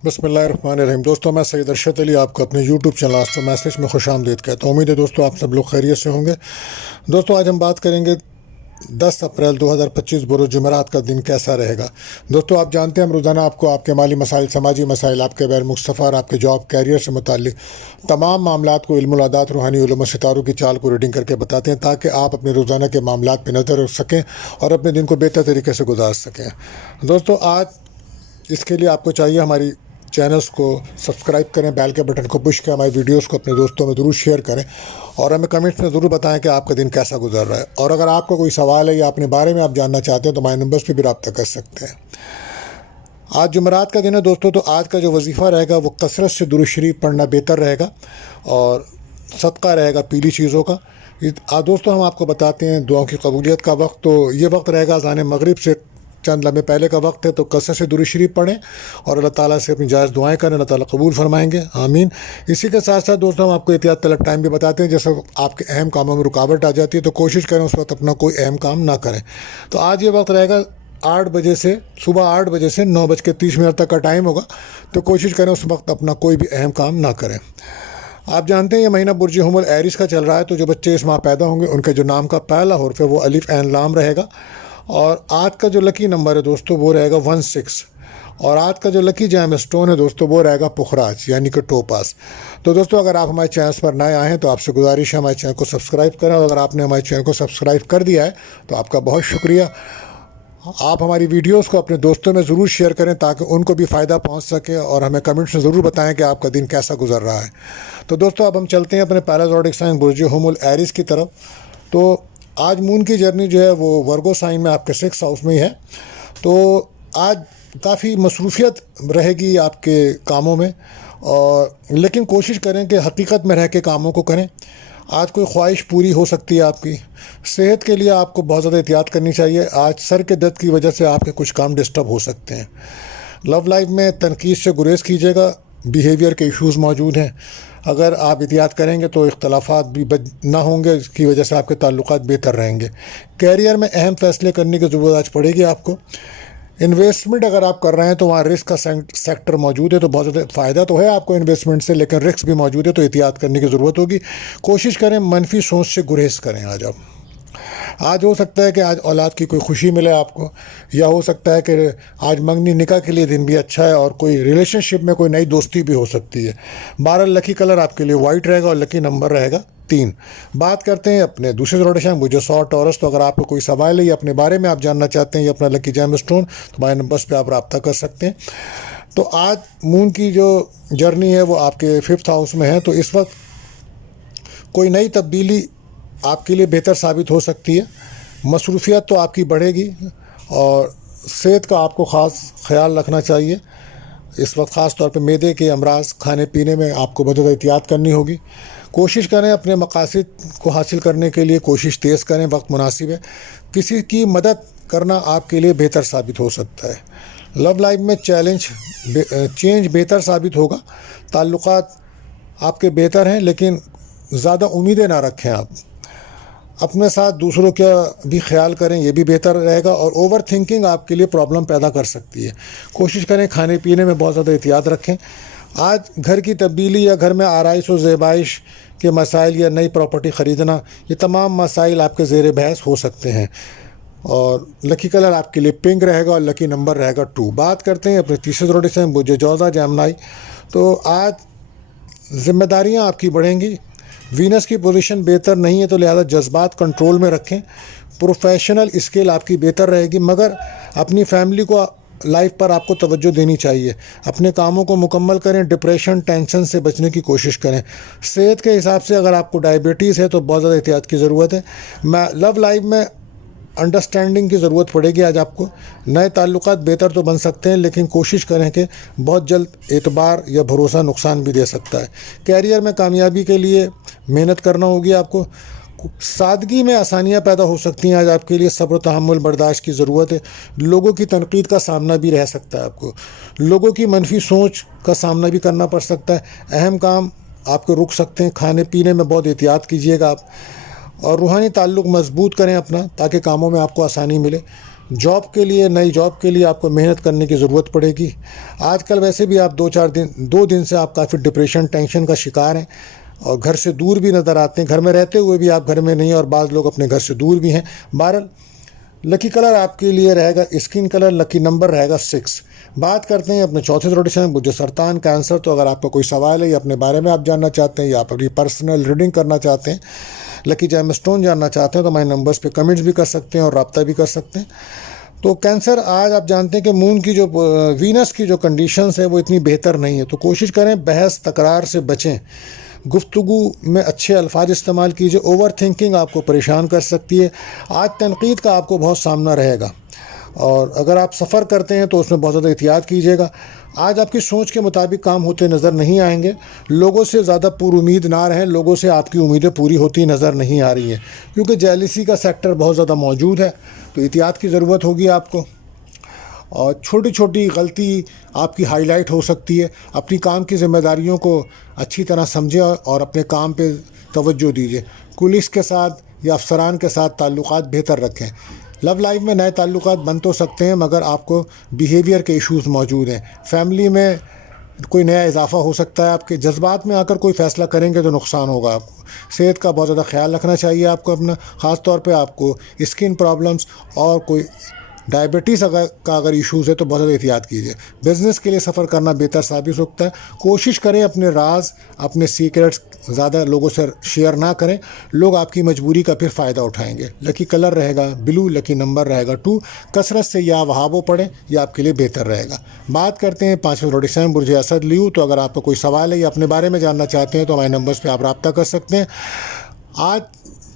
बिस्मिल्लाहिर्रहमानिर्रहीम। दोस्तों, मैं सैयद अरशद अली आपको अपने यूट्यूब चैनल आस्ट्रो मैसेज में खुश आमदीद कहता हूँ। उम्मीद है दोस्तों आप सब लोग खैरियत से होंगे। दोस्तों, आज हम बात करेंगे 10 अप्रैल 2025 बरोज़ जुमेरात का दिन कैसा रहेगा। दोस्तों, आप जानते हैं हम रोज़ाना आपको आपके माली मसाइल, समाजी मसाइल, आपके बैर मुल्क सफ़र, आपके जॉब कैरियर से मुताल्लिक तमाम मामलात को इल्मुल आदात, रूहानी उलूम, सितारों की चाल को रीडिंग करके बताते हैं ताकि आप अपने रोज़ाना के मामलात पर नज़र रख सकें और अपने दिन को बेहतर तरीके से गुजार सकें। दोस्तों, आज इसके लिए आपको चाहिए हमारी चैनल्स को सब्सक्राइब करें, बेल के बटन को पुश करें, हमारी वीडियोस को अपने दोस्तों में ज़रूर शेयर करें और हमें कमेंट्स में ज़रूर बताएं कि आपका दिन कैसा गुजर रहा है। और अगर आपका कोई सवाल है या अपने बारे में आप जानना चाहते हैं तो हमारे नंबर्स पे भी रब्ता कर सकते हैं। आज जुमेरात का दिन है दोस्तों, तो आज का जो वजीफ़ा रहेगा वो कसरत से दुरूद शरीफ पढ़ना बेहतर रहेगा और सदका रहेगा पीली चीज़ों का। आज दोस्तों हम आपको बताते हैं दुआओं की कबूलियत का वक्त। तो ये वक्त रहेगा अज़ान मगरिब से चंद लम्हे पहले का वक्त है, तो कसरत से दुरूद शरीफ पढ़ें और अल्लाह ताला से अपनी जायज़ दुआएं करें। अल्लाह ताला कबूल फरमाएंगे, आमीन। इसी के साथ साथ दोस्तों हम आपको एहतियात तलब टाइम भी बताते हैं। जैसे आपके अहम कामों में रुकावट आ जाती है तो कोशिश करें उस वक्त अपना कोई अहम काम ना करें। तो आज ये वक्त रहेगा 8 बजे से, सुबह 8 बजे से 9:30 तक का टाइम होगा। तो कोशिश करें उस वक्त अपना कोई भी अहम काम ना करें। आप जानते हैं ये महीना बुर्ज हुमुल एरिस का चल रहा है, तो जो बच्चे इस माह पैदा होंगे उनके जो नाम का पहला हुर्फ है वो अलिफ ऐन लाम रहेगा। और आज का जो लकी नंबर है दोस्तों वो रहेगा 16। और आज का जो लकी जैम स्टोन है दोस्तों वो रहेगा पुखराज यानी कि टोपास। तो दोस्तों, अगर आप हमारे चैनल पर नए आए हैं तो आपसे गुजारिश है हमारे चैनल को सब्सक्राइब करें। और अगर आपने हमारे चैनल को सब्सक्राइब कर दिया है तो आपका बहुत शुक्रिया। आप हमारी वीडियोस को अपने दोस्तों में ज़रूर शेयर करें ताकि उनको भी फ़ायदा पहुंच सके और हमें कमेंट्स में ज़रूर बताएं कि आपका दिन कैसा गुजर रहा है। तो दोस्तों, अब हम चलते हैं अपने पहला ज़ोडिक साइन बुर्ज हुमुल एरिस की तरफ। तो आज मून की जर्नी जो है वो वर्गो साइन में आपके 6th हाउस में ही है। तो आज काफ़ी मसरूफियत रहेगी आपके कामों में, और लेकिन कोशिश करें कि हकीकत में रह के कामों को करें। आज कोई ख्वाहिश पूरी हो सकती है आपकी। सेहत के लिए आपको बहुत ज़्यादा एहतियात करनी चाहिए। आज सर के दर्द की वजह से आपके कुछ काम डिस्टर्ब हो सकते हैं। लव लाइफ में तनकीद से गुरेज कीजिएगा, बिहेवियर के इश्यूज़ मौजूद हैं। अगर आप एहतियात करेंगे तो इख्तलाफात भी ना होंगे, इसकी वजह से आपके ताल्लुकात बेहतर रहेंगे। कैरियर में अहम फैसले करने की ज़रूरत आज पड़ेगी आपको। इन्वेस्टमेंट अगर आप कर रहे हैं तो वहाँ रिस्क का सेक्टर मौजूद है, तो बहुत ज़्यादा फ़ायदा तो है आपको इन्वेस्टमेंट से, लेकिन रिस्क भी मौजूद है, तो एहतियात करने की ज़रूरत होगी। कोशिश करें मनफी सोच से गुरेज करें। आज हो सकता है कि आज औलाद की कोई खुशी मिले आपको, या हो सकता है कि आज मंगनी निकाह के लिए दिन भी अच्छा है और कोई रिलेशनशिप में कोई नई दोस्ती भी हो सकती है। 12 लकी कलर आपके लिए वाइट रहेगा और लकी नंबर रहेगा 3। बात करते हैं अपने दूसरे जोड़ेशन मुझे 100 टॉरस। तो अगर आपको कोई सवाल है या अपने बारे में आप जानना चाहते हैं या अपना लकी जैम स्टोन, तो हमारे नंबर्स पर आप रब्ता कर सकते हैं। तो आज मून की जो जर्नी है वो आपके 5th हाउस में है, तो इस वक्त कोई नई तब्दीली आपके लिए बेहतर साबित हो सकती है। मसरूफियत तो आपकी बढ़ेगी और सेहत का आपको ख़ास ख्याल रखना चाहिए। इस वक्त ख़ास तौर पे मैदे के अमराज, खाने पीने में आपको बहुत ज़्यादा एहतियात करनी होगी। कोशिश करें अपने मकासद को हासिल करने के लिए कोशिश तेज़ करें, वक्त मुनासिब है। किसी की मदद करना आपके लिए बेहतर साबित हो सकता है। लव लाइफ में चेंज बेहतर साबित होगा। ताल्लुकात आपके बेहतर हैं, लेकिन ज़्यादा उम्मीदें ना रखें। आप अपने साथ दूसरों का भी ख्याल करें, ये भी बेहतर रहेगा। और ओवर थिंकिंग आपके लिए प्रॉब्लम पैदा कर सकती है। कोशिश करें खाने पीने में बहुत ज़्यादा एहतियात रखें। आज घर की तब्दीली या घर में आराइश और ज़ेबाइश के मसाइल या नई प्रॉपर्टी ख़रीदना, ये तमाम मसाइल आपके ज़ेर बहस हो सकते हैं। और लकी कलर आपके लिए पिंक रहेगा और लकी नंबर रहेगा 2। बात करते हैं अपने तीसरे जोड़े से मुझे जौज़ा जैमनाई। तो आज ज़िम्मेदारियाँ आपकी बढ़ेंगी। वीनस की पोजीशन बेहतर नहीं है, तो लिहाजा जज्बात कंट्रोल में रखें। प्रोफेशनल स्किल आपकी बेहतर रहेगी, मगर अपनी फैमिली को लाइफ पर आपको तवज्जो देनी चाहिए। अपने कामों को मुकम्मल करें। डिप्रेशन, टेंशन से बचने की कोशिश करें। सेहत के हिसाब से अगर आपको डायबिटीज़ है तो बहुत ज़्यादा एहतियात की ज़रूरत है। लव लाइफ में अंडरस्टैंडिंग की ज़रूरत पड़ेगी आज आपको। नए ताल्लुकात बेहतर तो बन सकते हैं, लेकिन कोशिश करें कि बहुत जल्द एतबार या भरोसा नुकसान भी दे सकता है। कैरियर में कामयाबी के लिए मेहनत करना होगी आपको। सादगी में आसानियाँ पैदा हो सकती हैं आज आपके लिए। सब्र तहम्मुल बर्दाश्त की ज़रूरत है। लोगों की तनकीद का सामना भी रह सकता है आपको। लोगों की मनफी सोच का सामना भी करना पड़ सकता है। अहम काम आपको रुक सकते हैं। खाने पीने में बहुत एहतियात कीजिएगा आप। और रूहानी ताल्लुक़ मजबूत करें अपना, ताकि कामों में आपको आसानी मिले। जॉब के लिए, नई जॉब के लिए आपको मेहनत करने की ज़रूरत पड़ेगी। आजकल वैसे भी आप 2 दिन से आप काफ़ी डिप्रेशन, टेंशन का शिकार हैं और घर से दूर भी नज़र आते हैं। घर में रहते हुए भी आप घर में नहीं हैं और बाज़ लोग अपने घर से दूर भी हैं। बहरहाल लकी कलर आपके लिए रहेगा स्किन कलर, लकी नंबर रहेगा 6। बात करते हैं अपने चौथे रोटेशन में, जो सरतान कैंसर। तो अगर आपका कोई सवाल है या अपने बारे में आप जानना चाहते हैं या आप अपनी पर्सनल रीडिंग करना चाहते हैं, लकी जैम स्टोन जानना चाहते हैं, तो हमारे नंबर्स पे कमेंट्स भी कर सकते हैं और रब्ता भी कर सकते हैं। तो कैंसर, आज आप जानते हैं कि मून की जो वीनस की जो कंडीशंस है वो इतनी बेहतर नहीं है, तो कोशिश करें बहस तकरार से बचें, गुफ्तगू में अच्छे अल्फाज इस्तेमाल कीजिए। ओवर थिंकिंग आपको परेशान कर सकती है। आज तनकीद का आपको बहुत सामना रहेगा और अगर आप सफ़र करते हैं तो उसमें बहुत ज़्यादा एहतियात कीजिएगा। आज आपकी सोच के मुताबिक काम होते नज़र नहीं आएंगे। लोगों से ज़्यादा पुरुमीद ना रहें, लोगों से आपकी उम्मीदें पूरी होती नज़र नहीं आ रही हैं, क्योंकि जेलसी का सेक्टर बहुत ज़्यादा मौजूद है, तो एहतियात की ज़रूरत होगी आपको। और छोटी छोटी गलती आपकी हाईलाइट हो सकती है। अपनी काम की ज़िम्मेदारियों को अच्छी तरह समझें और अपने काम पे तवज्जो दीजिए। पुलिस के साथ या अफसरान के साथ ताल्लुकात बेहतर रखें। लव लाइफ में नए ताल्लुकात बन तो सकते हैं, मगर आपको बिहेवियर के इश्यूज़ मौजूद हैं। फैमिली में कोई नया इजाफा हो सकता है। आपके जज्बात में आकर कोई फ़ैसला करेंगे तो नुकसान होगा आपको। सेहत का बहुत ज़्यादा ख्याल रखना चाहिए आपको अपना, ख़ास तौर पे आपको स्किन प्रॉब्लम्स और कोई डायबिटीज़ अगर इश्यूज़ है तो बहुत ज़्यादा एहतियात कीजिए। बिज़नेस के लिए सफ़र करना बेहतर साबित हो सकता है। कोशिश करें अपने राज, अपने सीक्रेट्स ज़्यादा लोगों से शेयर ना करें, लोग आपकी मजबूरी का फिर फ़ायदा उठाएंगे। लकी कलर रहेगा ब्लू, लकी नंबर रहेगा 2। कसरत से या वहाबो पढ़ें, यह आपके लिए बेहतर रहेगा। बात करते हैं 5वें रोटेशन बुर्ज असद लियो। तो अगर आपका कोई सवाल है या अपने बारे में जानना चाहते हैं तो हमारे नंबर्स पर आप रब्ता कर सकते हैं। आज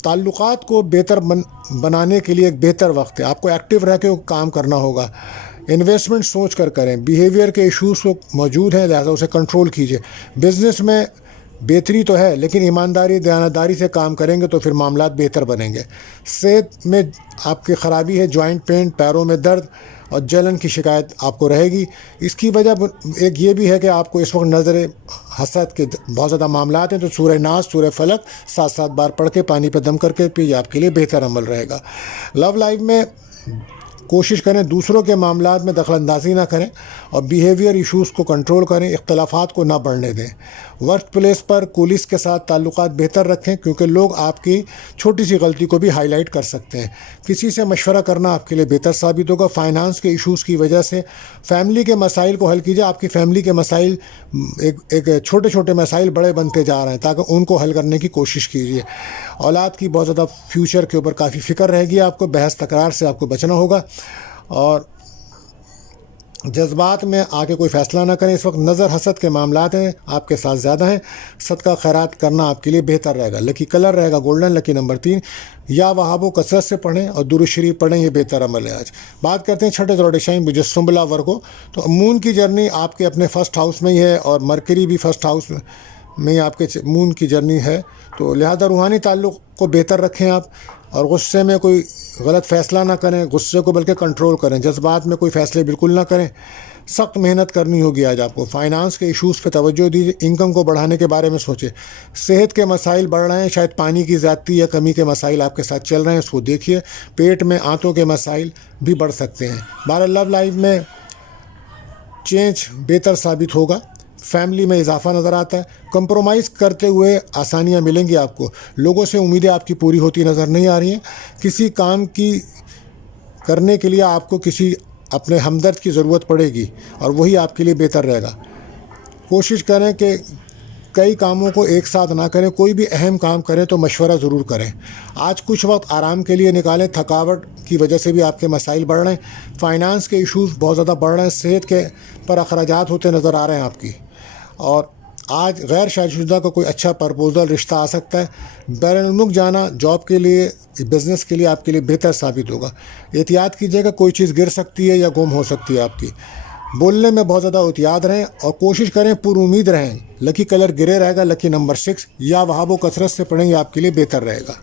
ताल्लुकात को बेहतर बनाने के लिए एक बेहतर वक्त है। आपको एक्टिव रह के काम करना होगा। इन्वेस्टमेंट सोच कर करें। बिहेवियर के इश्यूज़ तो मौजूद हैं, लिहाजा उसे कंट्रोल कीजिए। बिज़नेस में बेहतरी तो है, लेकिन ईमानदारी, दयानतदारी से काम करेंगे तो फिर मामलात बेहतर बनेंगे। सेहत में आपकी ख़राबी है, जॉइंट पेन, पैरों में दर्द और जलन की शिकायत आपको रहेगी। इसकी वजह एक ये भी है कि आपको इस वक्त नज़र हसद के बहुत ज़्यादा मामलात हैं, तो सूरह नास, सूरह फलक 7-7 बार पढ़ के पानी पे दम करके पी, आपके लिए बेहतर अमल रहेगा। लव लाइफ में कोशिश करें दूसरों के मामलात में दखलंदाजी ना करें और बिहेवियर इश्यूज़ को कंट्रोल करें, इख्तलाफात को ना बढ़ने दें। वर्क प्लेस पर पुलिस के साथ ताल्लुकात बेहतर रखें, क्योंकि लोग आपकी छोटी सी गलती को भी हाईलाइट कर सकते हैं। किसी से मशवरा करना आपके लिए बेहतर साबित होगा। फाइनेंस के इश्यूज़ की वजह से फैमिली के मसाइल को हल कीजिए। आपकी फैमिली के मसाइल एक छोटे छोटे मसाइल बड़े बनते जा रहे हैं, ताकि उनको हल करने की कोशिश कीजिए। औलाद की बहुत ज़्यादा फ्यूचर के ऊपर काफ़ी फ़िक्र रहेगी आपको। बहस तकरार से आपको बचना होगा और जज्बात में आके कोई फ़ैसला ना करें। इस वक्त नज़र हसद के मामलात हैं आपके साथ ज़्यादा हैं। सदका खैरात करना आपके लिए बेहतर रहेगा। लकी कलर रहेगा गोल्डन, लकी नंबर 3। या वहाबो कसरत से पढ़ें और दुरूद शरीफ पढ़ें, ये बेहतर अमल है। आज बात करते हैं छठे रोटेशन मुजस्सुम्बला वर्गो। तो मून की जर्नी आपके अपने फर्स्ट हाउस में ही है और मरकरी भी फर्स्ट हाउस में आपके मून की जर्नी है, तो लिहाजा रूहानी ताल्लुक़ को बेहतर रखें आप और गुस्से में कोई गलत फ़ैसला ना करें, गुस्से को बल्कि कंट्रोल करें। जज्बात में कोई फ़ैसले बिल्कुल ना करें। सख्त मेहनत करनी होगी आज आपको। फाइनेंस के इश्यूज़ पे तवज्जो दीजिए। इनकम को बढ़ाने के बारे में सोचें। सेहत के मसाइल बढ़ रहे हैं, शायद पानी की ज़्यादती या कमी के मसाइल आपके साथ चल रहे हैं, उसको देखिए। पेट में आंतों के मसाइल भी बढ़ सकते हैं। बारह लव लाइफ में चेंज बेहतर साबित होगा। फैमिली में इजाफा नज़र आता है। कंप्रोमाइज़ करते हुए आसानियाँ मिलेंगी आपको। लोगों से उम्मीदें आपकी पूरी होती नज़र नहीं आ रही हैं। किसी काम की करने के लिए आपको किसी अपने हमदर्द की ज़रूरत पड़ेगी और वही आपके लिए बेहतर रहेगा। कोशिश करें कि कई कामों को एक साथ ना करें। कोई भी अहम काम करें तो मशवरा ज़रूर करें। आज कुछ वक्त आराम के लिए निकालें। थकावट की वजह से भी आपके मसाइल बढ़ रहे हैं। फाइनेंस के इश्यूज़ बहुत ज़्यादा बढ़ रहे हैं। सेहत के पर अखराजात होते नज़र आ रहे हैं आपकी। और आज गैर शादीशुदा का कोई अच्छा प्रपोज़ल रिश्ता आ सकता है। बैरुन मुल्क जाना जॉब के लिए, बिज़नेस के लिए आपके लिए बेहतर साबित होगा। एहतियात कीजिएगा, कोई चीज़ गिर सकती है या गुम हो सकती है आपकी। बोलने में बहुत ज़्यादा एहतियात रहें और कोशिश करें पुरुमीद रहें। लकी कलर ग्रे रहेगा, लकी नंबर 6। या वहाबो कसरत से पढ़ें, ये आपके लिए बेहतर रहेगा।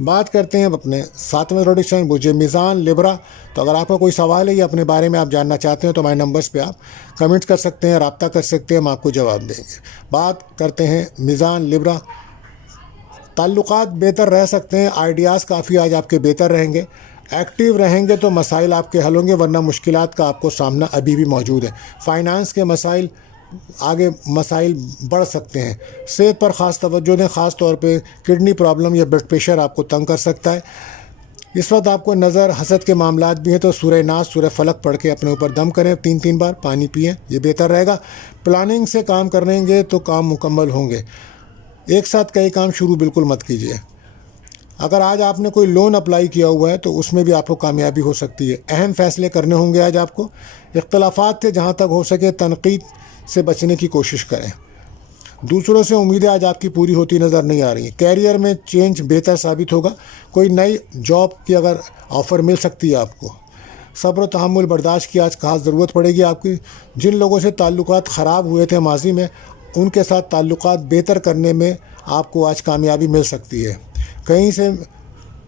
बात करते हैं अपने 7वें रोटेशन बुर्जे मीज़ान लिब्रा। तो अगर आपका कोई सवाल है या अपने बारे में आप जानना चाहते हैं तो हमारे नंबर्स पे आप कमेंट्स कर सकते हैं, रब्ता कर सकते हैं, हम आपको जवाब देंगे। बात करते हैं मीज़ान लिब्रा। ताल्लुकात बेहतर रह सकते हैं। आइडियाज़ काफ़ी आज आपके बेहतर रहेंगे। ایکٹیو رہیں گے تو مسائل آپ کے حل ہوں گے، ورنہ مشکلات کا آپ کو سامنا ابھی بھی موجود ہے۔ فائنانس کے مسائل آگے مسائل بڑھ سکتے ہیں۔ صحت پر خاص توجہ دیں، خاص طور پہ کڈنی پرابلم یا بلڈ پریشر آپ کو تنگ کر سکتا ہے۔ اس وقت آپ کو نظر حسد کے معاملات بھی ہیں، تو سورہ ناس سورہ فلق پڑھ کے اپنے اوپر دم کریں 3 بار، پانی پئیں، یہ بہتر رہے گا۔ پلاننگ سے کام کریں گے تو کام مکمل ہوں گے۔ ایک ساتھ کئی کام شروع بالکل مت کیجیے۔ اگر آج آپ نے کوئی لون اپلائی کیا ہوا ہے تو اس میں بھی آپ کو کامیابی ہو سکتی ہے۔ اہم فیصلے کرنے ہوں گے آج آپ کو۔ اختلافات سے جہاں تک ہو سکے تنقید سے بچنے کی کوشش کریں۔ دوسروں سے امیدیں آج آپ کی پوری ہوتی نظر نہیں آ رہی ہیں۔ کیریئر میں چینج بہتر ثابت ہوگا۔ کوئی نئی جاب کی اگر آفر مل سکتی ہے آپ کو۔ صبر و تحمل برداشت کی آج خاص ضرورت پڑے گی آپ کی۔ جن لوگوں سے تعلقات خراب ہوئے تھے ماضی میں، ان کے ساتھ تعلقات بہتر کرنے میں آپ کو آج کامیابی مل سکتی ہے۔ کہیں سے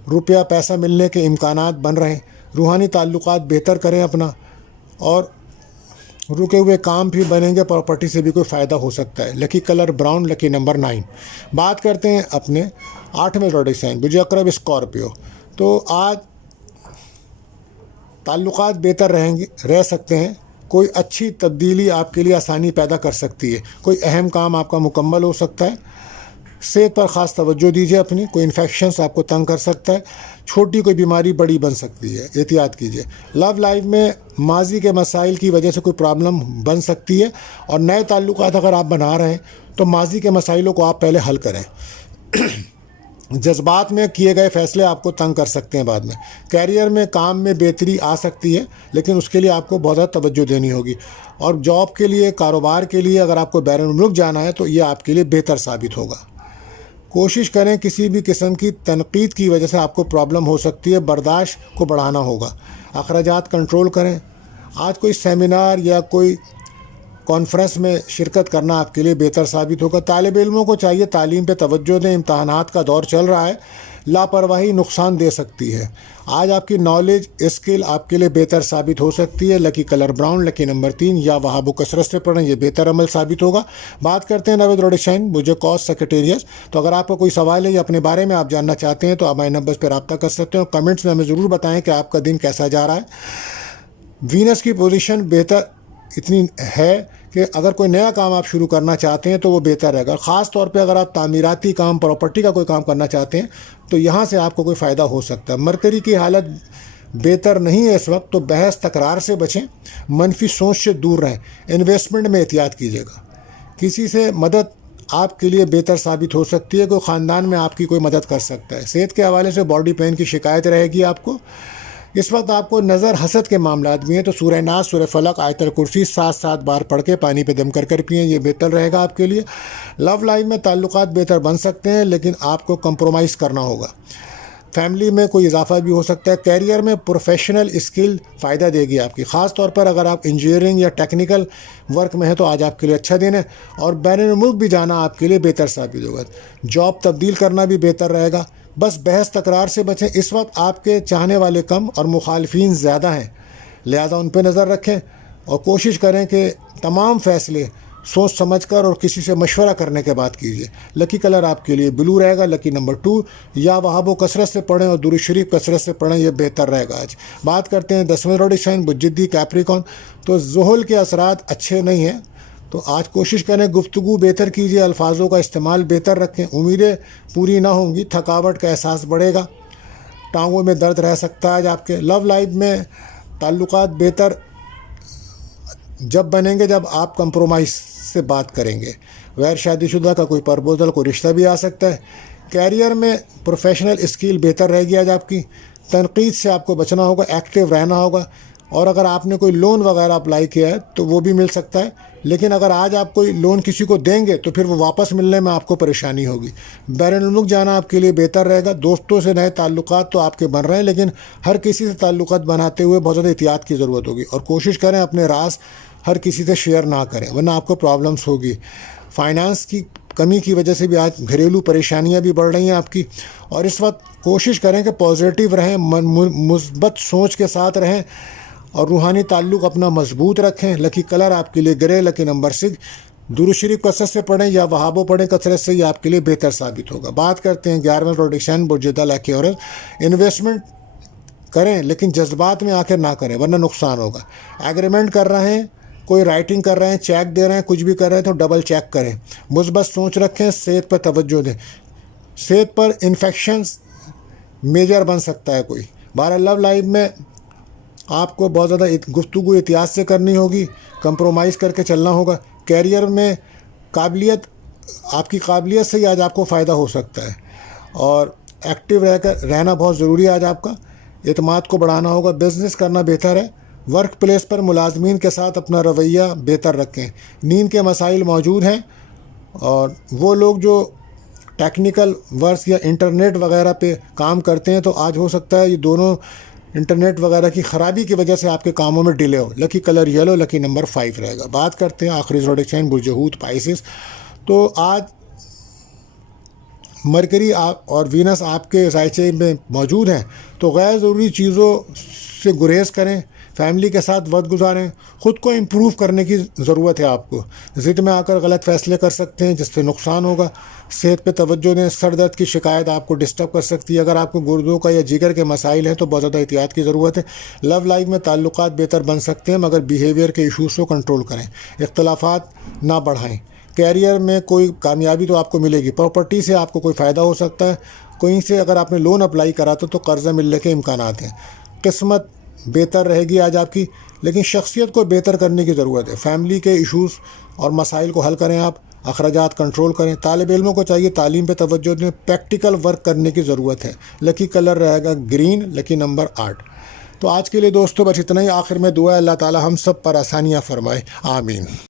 روپیہ پیسہ ملنے کے امکانات بن رہے ہیں۔ روحانی تعلقات بہتر کریں اپنا، اور رکے ہوئے کام بھی بنیں گے، پراپرٹی سے بھی کوئی فائدہ ہو سکتا ہے۔ لکی کلر براؤن، لکی نمبر 9۔ بات کرتے ہیں اپنے 8ویں زوڈک سائن برج عقرب اسکارپیو۔ تو آج تعلقات بہتر رہ سکتے ہیں۔ کوئی اچھی تبدیلی آپ کے لیے آسانی پیدا کر سکتی ہے۔ کوئی اہم کام آپ کا مکمل ہو سکتا ہے۔ صحت پر خاص توجہ دیجیے اپنی۔ کوئی انفیکشنس آپ کو تنگ کر سکتا ہے۔ چھوٹی کوئی بیماری بڑی بن سکتی ہے، احتیاط کیجیے۔ لو لائف میں ماضی کے مسائل کی وجہ سے کوئی پرابلم بن سکتی ہے، اور نئے تعلقات اگر آپ بنا رہے ہیں تو ماضی کے مسائلوں کو آپ پہلے حل کریں۔ جذبات میں کیے گئے فیصلے آپ کو تنگ کر سکتے ہیں بعد میں۔ کیریئر میں کام میں بہتری آ سکتی ہے، لیکن اس کے لیے آپ کو بہت زیادہ توجہ دینی ہوگی۔ اور جاب کے لیے، کاروبار کے لیے اگر آپ کو بیرون ملک جانا ہے تو یہ آپ کے لیے بہتر ثابت ہوگا۔ کوشش کریں، کسی بھی قسم کی تنقید کی وجہ سے آپ کو پرابلم ہو سکتی ہے، برداشت کو بڑھانا ہوگا۔ اخراجات کنٹرول کریں۔ آج کوئی سیمینار یا کوئی کانفرنس میں شرکت کرنا آپ کے لیے بہتر ثابت ہوگا۔ طالب علموں کو چاہیے تعلیم پہ توجہ دیں، امتحانات کا دور چل رہا ہے، لاپرواہی نقصان دے سکتی ہے۔ آج آپ کی نالج اسکل آپ کے لیے بہتر ثابت ہو سکتی ہے۔ لکی کلر براؤن، لکی نمبر 3، یا وہاب و کثرت سے پڑھیں، یہ بہتر عمل ثابت ہوگا۔ بات کرتے ہیں 9ویں زوڈک سائن برج قوس سیکریٹریس۔ تو اگر آپ کا کوئی سوال ہے یا اپنے بارے میں آپ جاننا چاہتے ہیں تو آپ ہمارے نمبر پہ رابطہ کر سکتے ہیں، اور کمنٹس میں ہمیں ضرور بتائیں کہ آپ کا دن کیسا جا رہا ہے۔ وینس کی پوزیشن بہتر اتنی ہے کہ اگر کوئی نیا کام آپ شروع کرنا چاہتے ہیں تو وہ بہتر رہے گا۔ خاص طور پہ اگر آپ تعمیراتی کام، پراپرٹی کا کوئی کام کرنا چاہتے ہیں تو یہاں سے آپ کو کوئی فائدہ ہو سکتا ہے۔ مرکری کی حالت بہتر نہیں ہے اس وقت، تو بحث تکرار سے بچیں، منفی سوچ سے دور رہیں۔ انویسٹمنٹ میں احتیاط کیجیے گا۔ کسی سے مدد آپ کے لیے بہتر ثابت ہو سکتی ہے، کوئی خاندان میں آپ کی کوئی مدد کر سکتا ہے۔ صحت کے حوالے سے باڈی پین کی شکایت رہے گی آپ کو۔ اس وقت آپ کو نظر حسد کے معاملات بھی ہیں، تو سورہ ناس سورہ فلق آیت الکرسی 7 بار پڑھ کے پانی پہ دم کر پئیں، یہ بہتر رہے گا آپ کے لیے۔ لو لائف میں تعلقات بہتر بن سکتے ہیں، لیکن آپ کو کمپرومائز کرنا ہوگا۔ فیملی میں کوئی اضافہ بھی ہو سکتا ہے۔ کیریئر میں پروفیشنل اسکل فائدہ دے گی آپ کی، خاص طور پر اگر آپ انجینئرنگ یا ٹیکنیکل ورک میں ہیں تو آج آپ کے لیے اچھا دن ہے۔ اور بین الملک بھی جانا آپ کے لیے بہتر ثابت ہوگا۔ جاب تبدیل کرنا بھی بہتر رہے گا۔ بس بحث تکرار سے بچیں۔ اس وقت آپ کے چاہنے والے کم اور مخالفین زیادہ ہیں، لہذا ان پہ نظر رکھیں، اور کوشش کریں کہ تمام فیصلے سوچ سمجھ کر اور کسی سے مشورہ کرنے کے بعد کیجیے۔ لکی کلر آپ کے لیے بلو رہے گا، لکی نمبر 2، یا وہاب و کثرت سے پڑھیں اور درود شریف کثرت سے پڑھیں، یہ بہتر رہے گا آج۔ بات کرتے ہیں 10ویں زوڈک سائن برج جدی کیپریکون۔ تو زحل کے اثرات اچھے نہیں ہیں، تو آج کوشش کریں گفتگو بہتر کیجیے، الفاظوں کا استعمال بہتر رکھیں۔ امیدیں پوری نہ ہوں گی، تھکاوٹ کا احساس بڑھے گا، ٹانگوں میں درد رہ سکتا ہے آج آپ کے۔ لو لائف میں تعلقات بہتر جب بنیں گے جب آپ کمپرومائز سے بات کریں گے۔ غیر شادی شدہ کا کوئی پرپوزل، کوئی رشتہ بھی آ سکتا ہے۔ کیریئر میں پروفیشنل اسکل بہتر رہے گی آج آپ کی۔ تنقید سے آپ کو بچنا ہوگا، ایکٹیو رہنا ہوگا۔ اور اگر آپ نے کوئی لون وغیرہ اپلائی کیا ہے تو وہ بھی مل سکتا ہے، لیکن اگر آج آپ کوئی لون کسی کو دیں گے تو پھر وہ واپس ملنے میں آپ کو پریشانی ہوگی۔ بیرون الملک جانا آپ کے لیے بہتر رہے گا۔ دوستوں سے نئے تعلقات تو آپ کے بن رہے ہیں، لیکن ہر کسی سے تعلقات بناتے ہوئے بہت زیادہ احتیاط کی ضرورت ہوگی، اور کوشش کریں اپنے راز ہر کسی سے شیئر نہ کریں، ورنہ آپ کو پرابلمس ہوگی۔ فائنانس کی کمی کی وجہ سے بھی آج گھریلو پریشانیاں بھی بڑھ رہی ہیں آپ کی، اور اس وقت کوشش کریں کہ پازیٹیو رہیں، مثبت سوچ کے ساتھ رہیں، اور روحانی تعلق اپنا مضبوط رکھیں۔ لکی کلر آپ کے لیے گرے، لکی نمبر 6، درود شریف کثرت سے پڑھیں یا وہابو پڑھیں کثرت سے، یہ آپ کے لیے بہتر ثابت ہوگا۔ بات کرتے ہیں 11ویں زوڈک سائن برج دل ایکیورس۔ انویسٹمنٹ کریں لیکن جذبات میں آخر نہ کریں ورنہ نقصان ہوگا. ایگریمنٹ کر رہے ہیں, کوئی رائٹنگ کر رہے ہیں, چیک دے رہے ہیں, کچھ بھی کر رہے ہیں تو ڈبل چیک کریں. مثبت سوچ رکھیں, صحت پر توجہ دیں. صحت پر انفیکشنز میجر بن سکتا ہے کوئی. بہرحال لو لائف میں آپ کو بہت زیادہ گفتگو احتیاط سے کرنی ہوگی, کمپرومائز کر کے چلنا ہوگا. کیریئر میں آپ کی قابلیت سے ہی آج آپ کو فائدہ ہو سکتا ہے, اور ایکٹیو رہنا بہت ضروری ہے. آج آپ کا اعتماد کو بڑھانا ہوگا. بزنس کرنا بہتر ہے. ورک پلیس پر ملازمین کے ساتھ اپنا رویہ بہتر رکھیں. نیند کے مسائل موجود ہیں, اور وہ لوگ جو ٹیکنیکل ورکس یا انٹرنیٹ وغیرہ پہ کام کرتے ہیں تو آج ہو سکتا ہے یہ دونوں انٹرنیٹ وغیرہ کی خرابی کی وجہ سے آپ کے کاموں میں ڈیلے ہو. لکی کلر یلو, لکی نمبر 5 رہے گا. بات کرتے ہیں آخری زوڈک سائن برج حوت پائسس. تو آج مرکری اور وینس آپ کے ذائچے میں موجود ہیں, تو غیر ضروری چیزوں سے گریز کریں. فیملی کے ساتھ وقت گزاریں. خود کو امپروو کرنے کی ضرورت ہے. آپ کو ضد میں آ کر غلط فیصلے کر سکتے ہیں جس سے نقصان ہوگا. صحت پہ توجہ دیں. سر درد کی شکایت آپ کو ڈسٹرب کر سکتی ہے. اگر آپ کو گردوں کا یا جگر کے مسائل ہیں تو بہت زیادہ احتیاط کی ضرورت ہے. لو لائف میں تعلقات بہتر بن سکتے ہیں مگر بیہیویئر کے ایشوز کو کنٹرول کریں. اختلافات نہ بڑھائیں. کیریئر میں کوئی کامیابی تو آپ کو ملے گی. پراپرٹی سے آپ کو کوئی فائدہ ہو سکتا ہے. کہیں سے اگر آپ نے لون اپلائی کرا تو قرضہ ملنے کے امکانات ہیں. قسمت بہتر رہے گی آج آپ کی, لیکن شخصیت کو بہتر کرنے کی ضرورت ہے. فیملی کے ایشوز اور مسائل کو حل کریں. آپ اخراجات کنٹرول کریں. طالب علموں کو چاہیے تعلیم پہ توجہ دیں. پریکٹیکل ورک کرنے کی ضرورت ہے. لکی کلر رہے گا گرین, لکی نمبر 8. تو آج کے لیے دوستوں بس اتنا ہی. آخر میں دعا ہے اللہ تعالی ہم سب پر آسانیاں فرمائے. آمین.